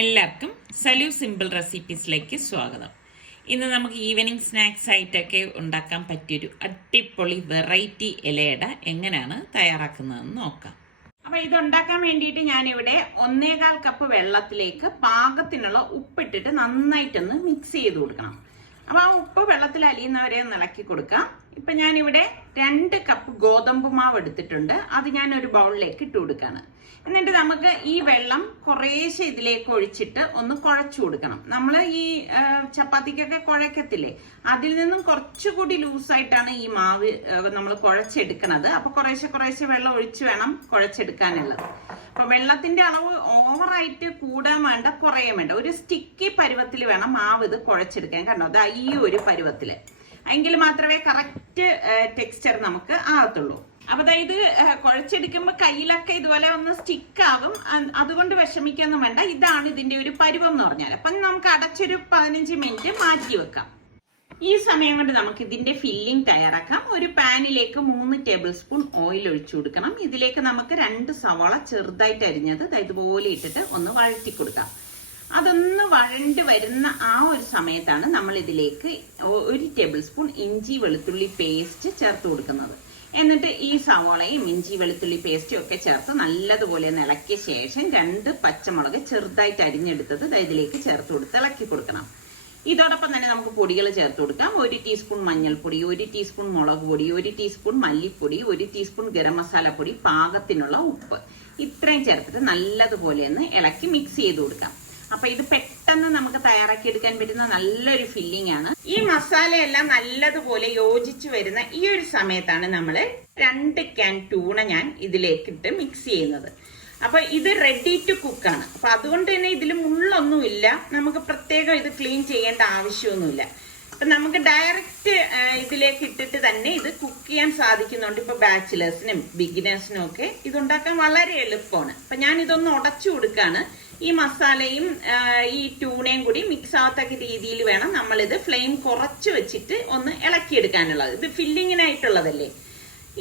എല്ലാവർക്കും സലു സിമ്പിൾ റെസിപ്പീസിലേക്ക് സ്വാഗതം. ഇന്ന് നമുക്ക് ഈവനിങ് സ്നാക്സ് ആയിട്ടൊക്കെ ഉണ്ടാക്കാൻ പറ്റിയൊരു അടിപൊളി വെറൈറ്റി ഇലയട എങ്ങനെയാണ് തയ്യാറാക്കുന്നതെന്ന് നോക്കാം. അപ്പോൾ ഇതുണ്ടാക്കാൻ വേണ്ടിയിട്ട് ഞാനിവിടെ 1.25 കപ്പ് വെള്ളത്തിലേക്ക് പാകത്തിനുള്ള ഉപ്പിട്ടിട്ട് നന്നായിട്ടൊന്ന് മിക്സ് ചെയ്ത് കൊടുക്കണം. അപ്പോൾ ആ ഉപ്പ് വെള്ളത്തിൽ അലിയുന്നവരെ ഒന്ന് ഇളക്കി കൊടുക്കാം. ഇപ്പം ഞാനിവിടെ 2 കപ്പ് ഗോതമ്പ് മാവ് എടുത്തിട്ടുണ്ട്. അത് ഞാൻ ഒരു ബൗളിലേക്ക് ഇട്ട് കൊടുക്കുകയാണ്. എന്നിട്ട് നമുക്ക് ഈ വെള്ളം കുറേശ്ശെ ഇതിലേക്ക് ഒഴിച്ചിട്ട് ഒന്ന് കുഴച്ചു കൊടുക്കണം. നമ്മൾ ഈ ചപ്പാത്തിക്കൊക്കെ കുഴക്കത്തില്ലേ, അതിൽ നിന്നും കുറച്ചുകൂടി ലൂസായിട്ടാണ് ഈ മാവ് നമ്മൾ കുഴച്ചെടുക്കണത്. അപ്പൊ കുറേശ്ശെ വെള്ളം ഒഴിച്ച് വേണം കുഴച്ചെടുക്കാനുള്ളത്. അപ്പൊ വെള്ളത്തിന്റെ അളവ് ഓവറായിട്ട് കൂടാൻ വേണ്ട, കുറയാൻ വേണ്ട, ഒരു സ്റ്റിക്കി പരുവത്തിൽ വേണം മാവ് ഇത് കുഴച്ചെടുക്കാൻ. കണ്ടോ, അതാ ഈ ഒരു പരുവത്തില്, എങ്കിൽ മാത്രമേ കറക്റ്റ് ടെക്സ്ചർ നമുക്ക് ആകത്തുള്ളൂ. അപ്പൊ ഇത് കുഴച്ചെടുക്കുമ്പോൾ കയ്യിലൊക്കെ ഇതുപോലെ ഒന്ന് സ്റ്റിക്ക് ആകും. അതുകൊണ്ട് വിഷമിക്കൊന്നും വേണ്ട. ഇതാണ് ഇതിന്റെ ഒരു പരുവം എന്ന് പറഞ്ഞാൽ. അപ്പൊ നമുക്ക് അടച്ചൊരു 15 മിനിറ്റ് മാറ്റി വെക്കാം. ഈ സമയം കൊണ്ട് നമുക്ക് ഇതിന്റെ ഫില്ലിംഗ് തയ്യാറാക്കാം. ഒരു പാനിലേക്ക് 3 ടേബിൾ സ്പൂൺ ഓയിൽ ഒഴിച്ചു കൊടുക്കണം. ഇതിലേക്ക് നമുക്ക് 2 സവാള ചെറുതായിട്ട് അരിഞ്ഞത് ഇതുപോലെ ഇട്ടിട്ട് ഒന്ന് വഴറ്റി കൊടുക്കാം. അതൊന്ന് വഴണ്ട് വരുന്ന ആ ഒരു സമയത്താണ് നമ്മൾ ഇതിലേക്ക് 1 ടേബിൾ സ്പൂൺ ഇഞ്ചി വെളുത്തുള്ളി പേസ്റ്റ് ചേർത്ത് കൊടുക്കുന്നത്. എന്നിട്ട് ഈ സവാളയും ഇഞ്ചി വെളുത്തുള്ളി പേസ്റ്റും ഒക്കെ ചേർത്ത് നല്ലതുപോലെ ഒന്ന് ഇളക്കിയ ശേഷം 2 പച്ചമുളക് ചെറുതായിട്ട് അരിഞ്ഞെടുത്തത് ഇതിലേക്ക് ചേർത്ത് കൊടുത്ത് ഇളക്കി കൊടുക്കണം. ഇതോടൊപ്പം തന്നെ നമുക്ക് പൊടികൾ ചേർത്ത് കൊടുക്കാം. 1 ടീസ്പൂൺ മഞ്ഞൾപ്പൊടി, 1 ടീസ്പൂൺ മുളക് പൊടി, 1 ടീസ്പൂൺ മല്ലിപ്പൊടി, 1 ടീസ്പൂൺ ഗരം മസാല പൊടി, പാകത്തിനുള്ള ഉപ്പ്, ഇത്രയും ചേർത്തിട്ട് നല്ലതുപോലെ ഒന്ന് ഇളക്കി മിക്സ് ചെയ്ത് കൊടുക്കാം. അപ്പൊ ഇത് പെട്ടെന്ന് നമുക്ക് തയ്യാറാക്കി എടുക്കാൻ പറ്റുന്ന നല്ലൊരു ഫില്ലിംഗ് ആണ്. ഈ മസാലയെല്ലാം നല്ലതുപോലെ യോജിച്ചു വരുന്ന ഈ ഒരു സമയത്താണ് നമ്മൾ 2 ക്യാൻ ടൂണ ഞാൻ ഇതിലേക്കിട്ട് മിക്സ് ചെയ്യുന്നത്. അപ്പൊ ഇത് റെഡി ടു കുക്കാണ്. അപ്പൊ അതുകൊണ്ട് തന്നെ ഇതിൽ മുള്ളൊന്നുമില്ല. നമുക്ക് പ്രത്യേകം ഇത് ക്ലീൻ ചെയ്യേണ്ട ആവശ്യമൊന്നുമില്ല. അപ്പൊ നമുക്ക് ഡയറക്റ്റ് ഇതിലേക്ക് ഇട്ടിട്ട് തന്നെ ഇത് കുക്ക് ചെയ്യാൻ സാധിക്കുന്നുണ്ട്. ഇപ്പൊ ബാച്ചിലേഴ്സിനും ബിഗിനേഴ്സിനും ഒക്കെ ഇതുണ്ടാക്കാൻ വളരെ എളുപ്പമാണ്. അപ്പൊ ഞാൻ ഇതൊന്ന് ഉടച്ചു കൊടുക്കാണ്. ഈ മസാലയും ഈ ടൂണയും കൂടി മിക്സ് ആവാത്ത രീതിയിൽ വേണം നമ്മളിത് ഫ്ലെയിം കുറച്ച് വെച്ചിട്ട് ഒന്ന് ഇളക്കിയെടുക്കാനുള്ളത്. ഇത് ഫില്ലിങ്ങിനായിട്ടുള്ളതല്ലേ.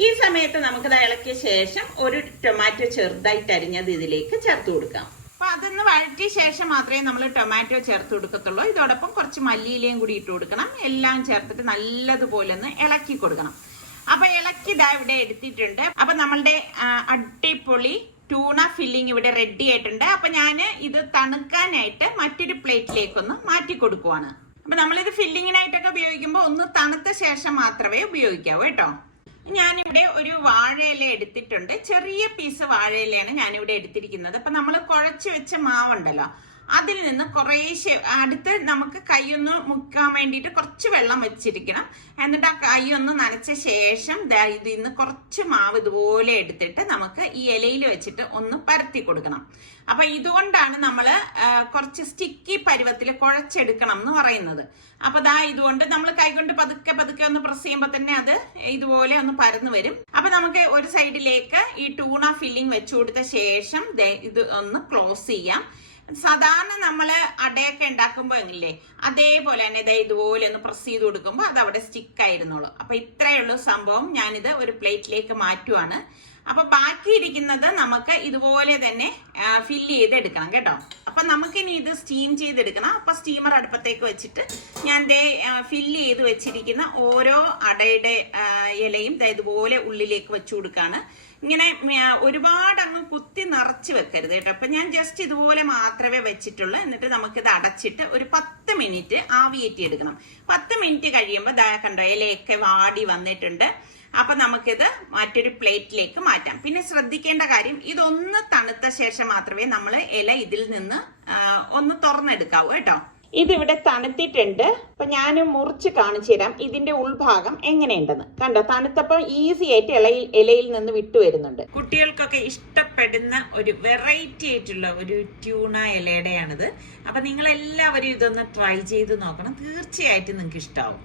ഈ സമയത്ത് നമുക്കിത് ഇളക്കിയ ശേഷം ഒരു ടൊമാറ്റോ ചെറുതായിട്ട് അരിഞ്ഞത് ഇതിലേക്ക് ചേർത്ത് കൊടുക്കാം. അപ്പൊ അതൊന്ന് വഴറ്റിയ ശേഷം മാത്രമേ നമ്മൾ ടൊമാറ്റോ ചേർത്ത് കൊടുക്കത്തുള്ളൂ. ഇതോടൊപ്പം കുറച്ച് മല്ലിയിലയും കൂടി ഇട്ട് കൊടുക്കണം. എല്ലാം ചേർത്തിട്ട് നല്ലതുപോലെ ഒന്ന് ഇളക്കി കൊടുക്കണം. അപ്പൊ ഇളക്കി ഇവിടെ എടുത്തിട്ടുണ്ട്. അപ്പൊ നമ്മളുടെ അടിപൊളി ടൂണ ഫില്ലിംഗ് ഇവിടെ റെഡി ആയിട്ടുണ്ട്. അപ്പൊ ഞാൻ ഇത് തണുക്കാനായിട്ട് മറ്റൊരു പ്ലേറ്റിലേക്കൊന്ന് മാറ്റി കൊടുക്കുവാണ്. അപ്പൊ നമ്മളിത് ഫില്ലിങ്ങിനായിട്ടൊക്കെ ഉപയോഗിക്കുമ്പോൾ ഒന്ന് തണുത്ത ശേഷം മാത്രമേ ഉപയോഗിക്കാവൂ കേട്ടോ. ഞാനിവിടെ ഒരു വാഴയില എടുത്തിട്ടുണ്ട്. ചെറിയ പീസ് വാഴയിലയാണ് ഞാനിവിടെ എടുത്തിരിക്കുന്നത്. അപ്പൊ നമ്മൾ കുഴച്ച് വെച്ച മാവുണ്ടല്ലോ, അതിൽ നിന്ന് കുറേശ്ശെ അടുത്ത് നമുക്ക് കൈയൊന്ന് മുക്കാൻ വേണ്ടിയിട്ട് കുറച്ച് വെള്ളം വെച്ചിരിക്കണം. എന്നിട്ട് ആ കൈയൊന്ന് നനച്ച ശേഷം ഇതിൽ നിന്ന് കുറച്ച് മാവ് ഇതുപോലെ എടുത്തിട്ട് നമുക്ക് ഈ ഇലയിൽ വെച്ചിട്ട് ഒന്ന് പരത്തി കൊടുക്കണം. അപ്പൊ ഇതുകൊണ്ടാണ് നമ്മൾ കുറച്ച് സ്റ്റിക്കി പരുവത്തിൽ കുഴച്ചെടുക്കണം എന്ന് പറയുന്നത്. അപ്പൊ ഇതുകൊണ്ട് നമ്മൾ കൈകൊണ്ട് പതുക്കെ ഒന്ന് പ്രസ് ചെയ്യുമ്പോൾ തന്നെ അത് ഇതുപോലെ ഒന്ന് പരന്നു വരും. അപ്പൊ നമുക്ക് ഒരു സൈഡിലേക്ക് ഈ ടൂണ ഫില്ലിംഗ് വെച്ചു കൊടുത്ത ശേഷം ഇത് ഒന്ന് ക്ലോസ് ചെയ്യാം. സാധാരണ നമ്മള് അടയൊക്കെ ഉണ്ടാക്കുമ്പോ ഇല്ലേ, അതേപോലെ തന്നെ ഇതുപോലെ ഒന്ന് പ്രസ് ചെയ്ത് കൊടുക്കുമ്പോൾ അത് അവിടെ സ്റ്റിക്ക് ആയിരുന്നുള്ളൂ. അപ്പൊ ഇത്രയേ ഉള്ളൂ സംഭവം. ഞാനിത് ഒരു പ്ലേറ്റിലേക്ക് മാറ്റുവാണ്. അപ്പൊ ബാക്കിയിരിക്കുന്നത് നമുക്ക് ഇതുപോലെ തന്നെ ഫില്ല് ചെയ്തെടുക്കണം കേട്ടോ. അപ്പൊ നമുക്കിനി ഇത് സ്റ്റീം ചെയ്തെടുക്കണം. അപ്പൊ സ്റ്റീമർ അടുപ്പത്തേക്ക് വെച്ചിട്ട് ഞാൻ ഫില്ല് ചെയ്ത് വെച്ചിരിക്കുന്ന ഓരോ അടയുടെ ഇലയും ഇതുപോലെ ഉള്ളിലേക്ക് വെച്ചു കൊടുക്കാണ്. ഇങ്ങനെ ഒരുപാട് അങ്ങ് കുത്തി നിറച്ച് വെക്കരുത് കേട്ടോ. അപ്പൊ ഞാൻ ജസ്റ്റ് ഇതുപോലെ മാത്രമേ വെച്ചിട്ടുള്ളൂ. എന്നിട്ട് നമുക്കിത് അടച്ചിട്ട് ഒരു 10 മിനിറ്റ് ആവിയേറ്റി എടുക്കണം. 10 മിനിറ്റ് കഴിയുമ്പോൾ കണ്ടോ, ഇലയൊക്കെ വാടി വന്നിട്ടുണ്ട്. അപ്പൊ നമുക്കിത് മറ്റൊരു പ്ലേറ്റിലേക്ക് മാറ്റാം. പിന്നെ ശ്രദ്ധിക്കേണ്ട കാര്യം, ഇതൊന്ന് തണുത്ത ശേഷം മാത്രമേ നമ്മൾ ഇല ഇതിൽ നിന്ന് ഒന്ന് തുറന്നെടുക്കാവൂ കേട്ടോ. ഇതിവിടെ തണുത്തിട്ടുണ്ട്. അപ്പൊ ഞാൻ മുറിച്ച് കാണിച്ചു തരാം ഇതിന്റെ ഉൾഭാഗം എങ്ങനെയുണ്ടെന്ന്. കണ്ടോ, തണുത്തപ്പോൾ ഈസി ആയിട്ട് ഇലയിൽ നിന്ന് വിട്ടു വരുന്നുണ്ട്. കുട്ടികൾക്കൊക്കെ ഇഷ്ടപ്പെടുന്ന ഒരു വെറൈറ്റി ആയിട്ടുള്ള ഒരു ട്യൂണ ഇലയുടെയാണിത്. അപ്പൊ നിങ്ങൾ എല്ലാവരും ഇതൊന്ന് ട്രൈ ചെയ്ത് നോക്കണം. തീർച്ചയായിട്ടും നിങ്ങൾക്ക് ഇഷ്ടാവും.